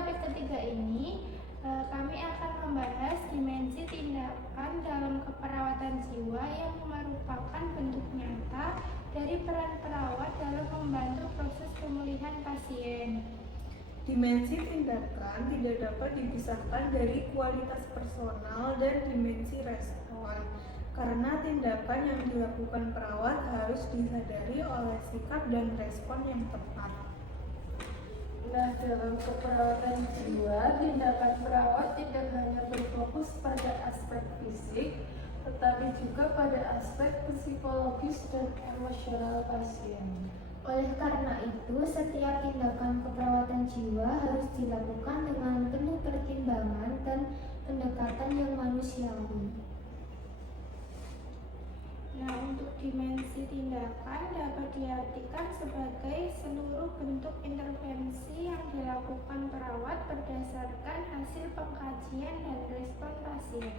topik ketiga ini, kami akan membahas dimensi tindakan dalam keperawatan jiwa yang merupakan bentuk nyata dari peran perawat dalam membantu proses pemulihan pasien. Dimensi tindakan tidak dapat dipisahkan dari kualitas personal dan dimensi respon, karena tindakan yang dilakukan perawat harus disadari oleh sikap dan respon yang tepat. Nah, dalam keperawatan jiwa, tindakan perawat tidak hanya berfokus pada aspek fisik, tetapi juga pada aspek psikologis dan emosional pasien. Oleh karena itu, setiap tindakan keperawatan jiwa harus dilakukan dengan penuh pertimbangan dan pendekatan yang manusiawi. Nah, untuk dimensi tindakan dapat diartikan sebagai seluruh bentuk intervensi yang dilakukan perawat berdasarkan hasil pengkajian dan respon pasien.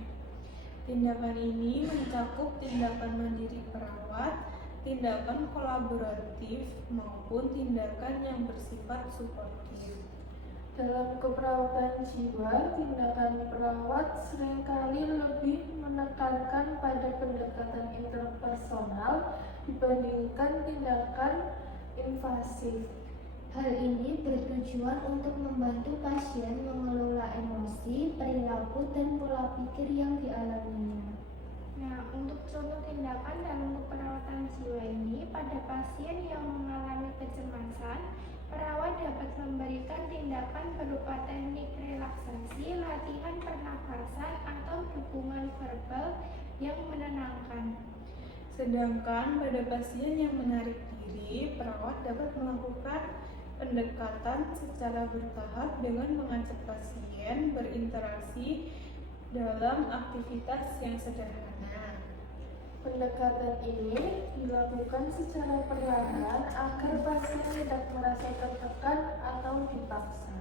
Tindakan ini mencakup tindakan mandiri perawat, tindakan kolaboratif, maupun tindakan yang bersifat suportif. Dalam keperawatan jiwa, tindakan perawat seringkali lebih menekankan pada pendekatan interpersonal dibandingkan tindakan invasif. Hal ini bertujuan untuk membantu pasien mengelola emosi, perilaku, dan pola pikir yang dialaminya. Nah, untuk contoh tindakan dalam keperawatan jiwa ini, pada pasien yang mengalami kecemasan, perawat dapat memberikan tindakan berupa teknik relaksasi, latihan pernafasan, atau dukungan verbal yang menenangkan. Sedangkan pada pasien yang menarik diri, perawat dapat melakukan pendekatan secara bertahap dengan mengajak pasien berinteraksi dalam aktivitas yang sederhana. Pendekatan ini dilakukan secara perlahan agar pasien tidak merasa tertekan atau dipaksa.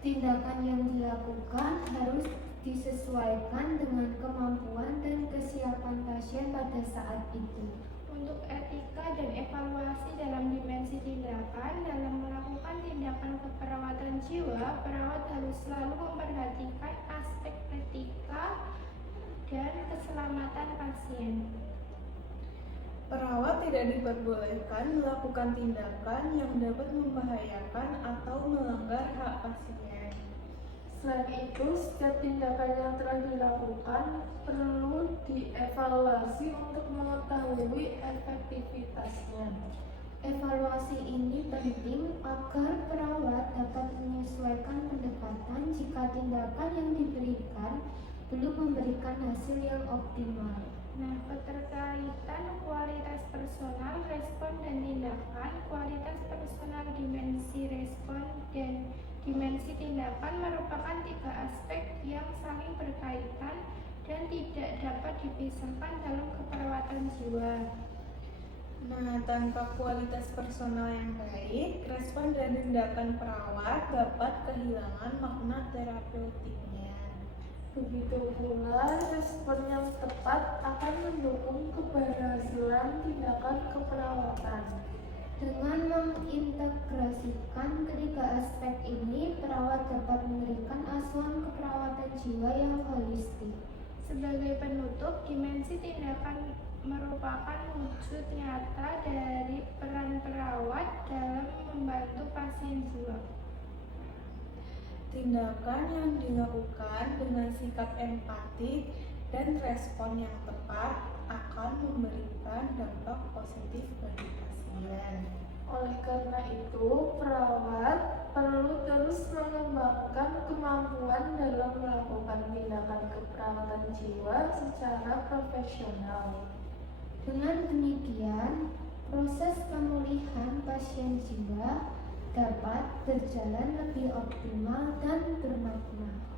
Tindakan yang dilakukan harus disesuaikan dengan kemampuan dan kesiapan pasien pada saat itu. Untuk etika dan evaluasi dalam dimensi tindakan, dalam melakukan tindakan keperawatan jiwa, perawat harus selalu memperhatikan aspek etika dan keselamatan pasien. Perawat tidak diperbolehkan melakukan tindakan yang dapat membahayakan atau melanggar hak pasien. Selain itu, setiap tindakan yang telah dilakukan perlu dievaluasi untuk mengetahui efektivitasnya. Evaluasi ini penting agar perawat dapat menyesuaikan pendekatan jika tindakan yang diberikan belum memberikan hasil yang optimal. Nah, keterkaitan kualitas personal, respon, dan tindakan. Kualitas personal, dimensi respon, dan dimensi tindakan merupakan tiga aspek yang saling berkaitan dan tidak dapat dipisahkan dalam keperawatan jiwa. Nah, tanpa kualitas personal yang baik, respon dan tindakan perawat dapat kehilangan makna terapeutiknya. Begitu pula, respon yang tepat akan mendukung keberhasilan tindakan keperawatan. Dengan mengintegrasikan ketiga aspek ini, perawat dapat memberikan asuhan keperawatan jiwa yang holistik. Sebagai penutup, dimensi tindakan merupakan wujud nyata dari peran perawat dalam membantu pasien jiwa. Tindakan yang dilakukan dengan sikap empatik dan respon yang tepat akan memberikan dampak positif bagi pasien. Oleh karena itu, perawat perlu terus mengembangkan kemampuan dalam melakukan tindakan keperawatan jiwa secara profesional. Dengan demikian, proses pemulihan pasien jiwa dapat berjalan lebih optimal dan bermakna.